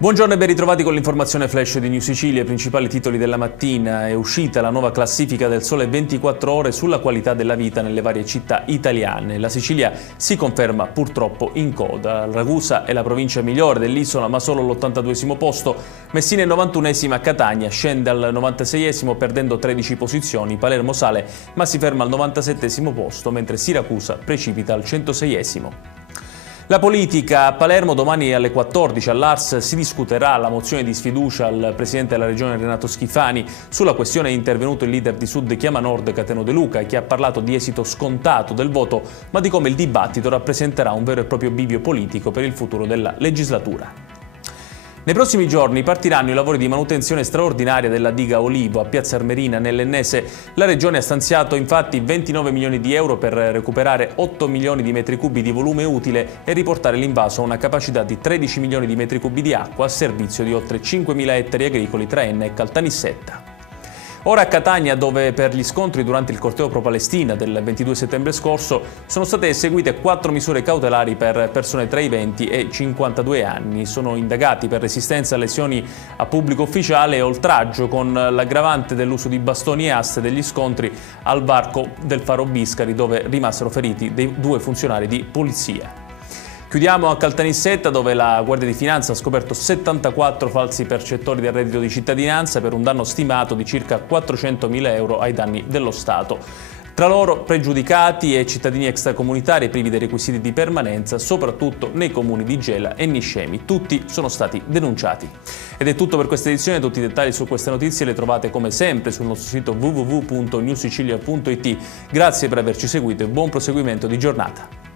Buongiorno e ben ritrovati con l'informazione flash di New Sicilia. I principali titoli della mattina. È uscita la nuova classifica del Sole 24 Ore sulla qualità della vita nelle varie città italiane. La Sicilia si conferma purtroppo in coda. Ragusa è la provincia migliore dell'isola, ma solo all'82esimo posto. Messina è 91esima, Catania scende al 96esimo perdendo 13 posizioni. Palermo sale ma si ferma al 97esimo posto, mentre Siracusa precipita al 106esimo. La politica a Palermo. Domani alle 14 all'Ars si discuterà la mozione di sfiducia al presidente della regione Renato Schifani. Sulla questione è intervenuto il leader di Sud Chiama Nord Cateno De Luca, che ha parlato di esito scontato del voto, ma di come il dibattito rappresenterà un vero e proprio bivio politico per il futuro della legislatura. Nei prossimi giorni partiranno i lavori di manutenzione straordinaria della diga Olivo a Piazza Armerina nell'Ennese. La Regione ha stanziato infatti 29 milioni di euro per recuperare 8 milioni di metri cubi di volume utile e riportare l'invaso a una capacità di 13 milioni di metri cubi di acqua a servizio di oltre 5.000 ettari agricoli tra Enna e Caltanissetta. Ora a Catania, dove per gli scontri durante il corteo pro-Palestina del 22 settembre scorso sono state eseguite 4 misure cautelari per persone tra i 20 e i 52 anni. Sono indagati per resistenza a lesioni a pubblico ufficiale e oltraggio, con l'aggravante dell'uso di bastoni e aste degli scontri al varco del Faro Biscari, dove rimasero feriti 2 funzionari di polizia. Chiudiamo a Caltanissetta, dove la Guardia di Finanza ha scoperto 74 falsi percettori del reddito di cittadinanza per un danno stimato di circa 400.000 euro ai danni dello Stato. Tra loro pregiudicati e cittadini extracomunitari privi dei requisiti di permanenza, soprattutto nei comuni di Gela e Niscemi. Tutti sono stati denunciati. Ed è tutto per questa edizione. Tutti i dettagli su queste notizie le trovate come sempre sul nostro sito www.newsicilia.it. Grazie per averci seguito e buon proseguimento di giornata.